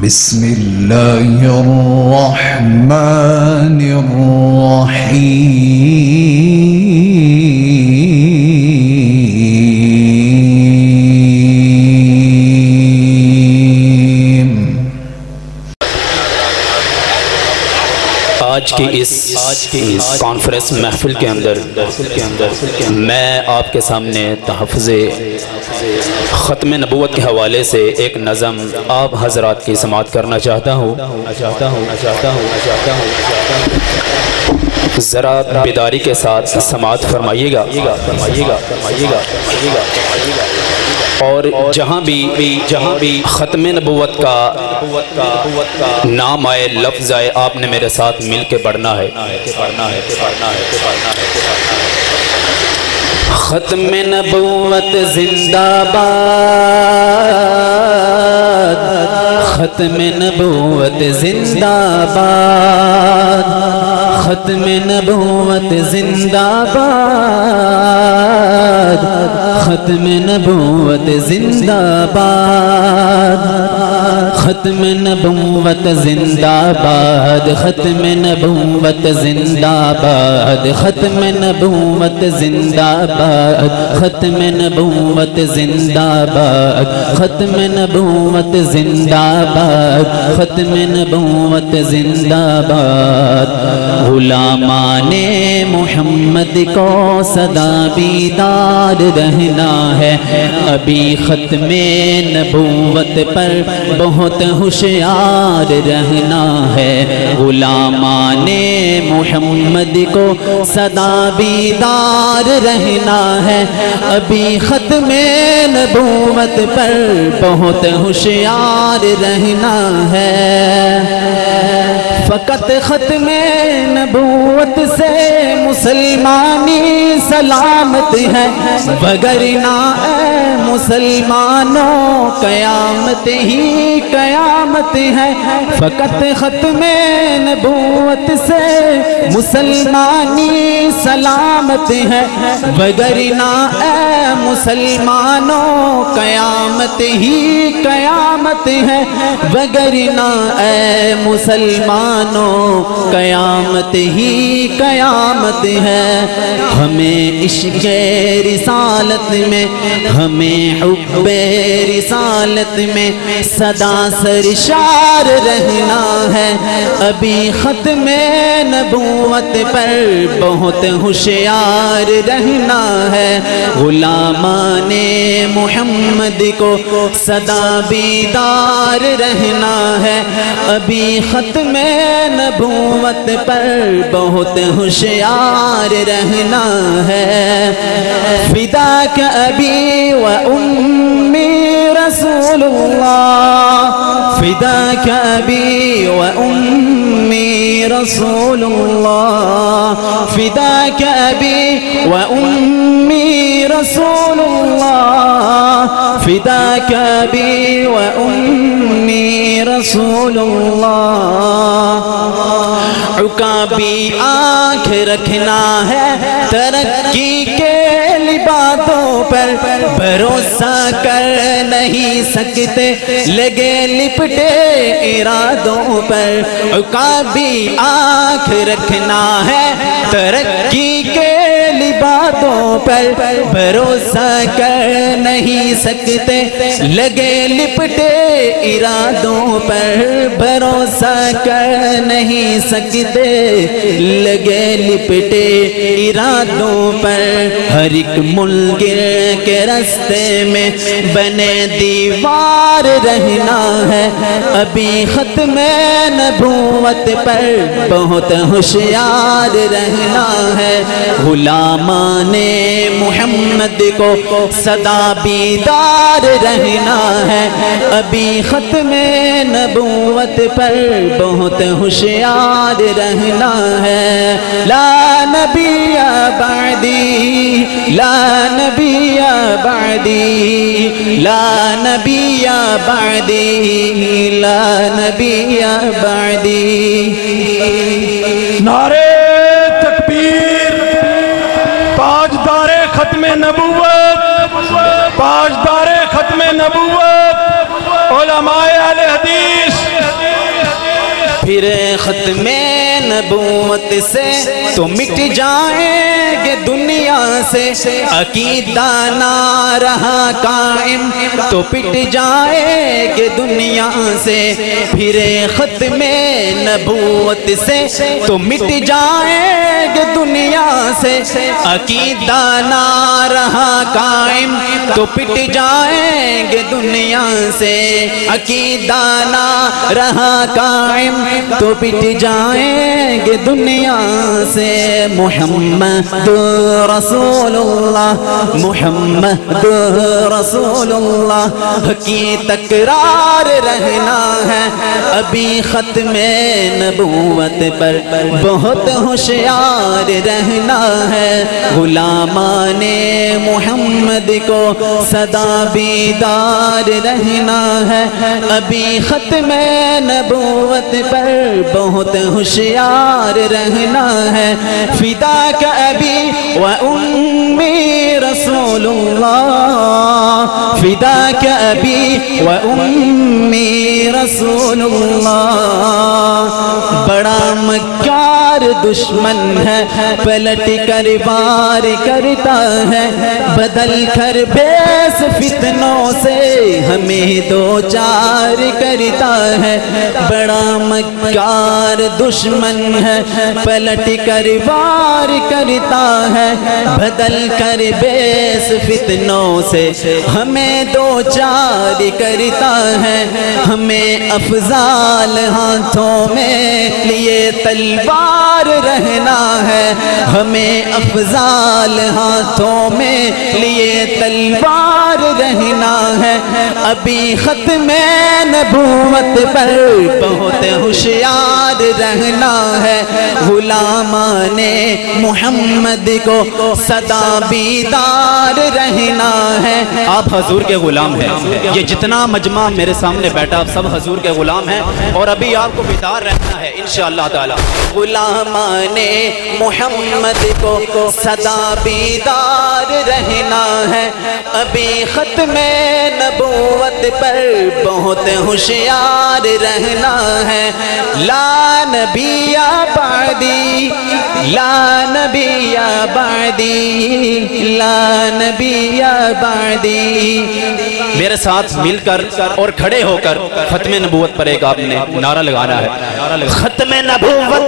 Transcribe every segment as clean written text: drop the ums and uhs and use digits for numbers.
بسم الله الرحمن الرحيم۔ آج کی اس کانفرنس محفل کے اندر میں آپ کے سامنے تحفظ ختم نبوت کے حوالے سے ایک نظم آپ حضرات کی سماعت کرنا چاہتا ہوں۔ ذرا بیداری کے ساتھ سماعت فرمائیے گا، اور جہاں بھی ختم نبوت کا نام آئے، لفظ آئے، آپ نے میرے ساتھ مل کے پڑھنا ہے۔ ختم نبوت زندہ باد، ختم نبوت زندہ باد، ختم نبوت زندہ باد، ختم نبوت زندہ باد، ختم نبوت زندہ باد، ختم نبوت زندہ باد، ختم نبوت زندہ باد، ختم نبوت زندہ باد، ختم نبوت زندہ باد، ختم نبوت زندہ باد۔ غلامان محمد کو سدا بیدار رہنا ہے، ابھی ختم نبوت پر بہت ہوشیار رہنا ہے۔ غلامان محمد کو سدا بیدار رہنا ہے، ابھی ختم نبوت پر بہت ہوشیار رہنا ہے۔ فقط ختم نبوت سے مسلمانی سلامت ہے، وگرنہ اے مسلمانوں قیامت ہی قیامت ہے۔ فقط ختم نبوت سے مسلمانی سلامت ہے، وگرنہ اے مسلمانوں قیامت ہی قیامت ہے، وگرنہ اے مسلمانوں قیامت ہی قیامت ہے۔ ہمیں عشق رسالت میں، ہمیں حب رسالت میں سدا سرشار رہنا ہے، ابھی ختم نبوت پر بہت ہوشیار رہنا ہے۔ غلامان محمد کو سدا بیدار رہنا ہے، ابھی ختم نبوت پر بہت ہوشیار رہنا ہے۔ فداک ابی و امی رسول اللہ، فداک ابی و امی رسول اللہ، فداک ابی و امی رسول اللہ، فداک ابی و امی رسول اللہ۔ عقابی آنکھ رکھنا ہے ترقی کے لبادوں پر، بھروسہ کر نہیں سکتے لگے لپٹے ارادوں پر۔ عقابی آنکھ رکھنا ہے ترقی کے لبادوں پر، بھروسہ کر نہیں سکتے لگے لپٹے ارادوں پر، بھروسہ کر نہیں سکتے لگے لپٹے ارادوں پر۔ ہر ایک منکر کے راستے میں بنے دیوار رہنا ہے، ابھی ختم نبوت پر بہت ہوشیار رہنا ہے۔ غلامان محمد کو سدا بیدار رہنا ہے، ابھی ختم نبوت پر بہت ہوشیار رہنا ہے۔ لا نبی بعدی، لا نبی بعدی، لا نبی بعدی، لا نبی بعدی۔ نعرے تکبیر، تاجدار ختم نبوت، تاجدار ختم نبوت، علماء اہل حدیث، پھر ختم نبوت سے تو مٹ جائیں گے دنیا سے، عقیدہ نہ رہا قائم تو پٹ جائیں گے دنیا سے، پھر ختم نبوت سے تو مٹ جائیں گے دنیا سے، عقیدہ نہ رہا قائم تو پٹ جائیں گے دنیا سے، عقیدہ نہ رہا قائم تو پٹ جائیں گے دنیا سے۔ محمد رسول اللہ، محمد رسول اللہ کی تکرار رہنا ہے، ابھی ختم نبوت پر بہت ہوشیار رہنا ہے، غلامان محمد کو سدا بیدار رہنا ہے، ابھی ختم نبوت پر بہت ہوشیار رہنا ہے، فداک ابی و امی رسول اللہ، فداک ابی و امی رسول اللہ۔ بڑا مکار دشمن ہے، پلٹ کر وار کرتا ہے، بدل کر بیس فتنوں سے ہمیں دو چار کرتا ہے، بڑا مکار دشمن ہے، پلٹ کر وار کرتا ہے، بدل کر بیس فتنوں سے ہمیں دو چار کرتا ہے، ہمیں افضال ہاتھوں میں لیے تلوار رہنا ہے، ہمیں افضال ہاتھوں میں لیے تلوار رہنا ہے، ابھی ختم نبوت پر بہت ہوشیار رہنا ہے، غلامان محمد کو سدا بیدار رہنا ہے۔ آپ حضور کے غلام ہیں، یہ جتنا مجمع میرے سامنے بیٹھا آپ سب حضور کے غلام ہیں، اور ابھی آپ کو بیدار رہنا ہے انشاءاللہ تعالی۔ غلامان محمد کو سدا بیدار رہنا ہے، ابھی ختم نبوت پر بہت ہوشیار رہنا ہے، لا نبی بعدی، لا نبی بعدی، لا نبی بعدی۔ میرے ساتھ مل کر اور کھڑے ہو کر ختم نبوت پر ایک آپ نے نعرہ لگانا ہے، ختم نبوت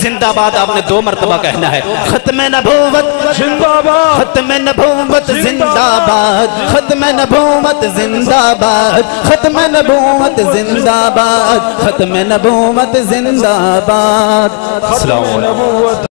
زندہ باد، آپ نے 2 مرتبہ کہنا ہے، ختم نبوت زندہ باد، ختم نبوت زندہ باد، ختم نبوت زندہ باد، ختم نبوت زندہ باد، ختم نبوت زندہ باد۔ السلام علیکم۔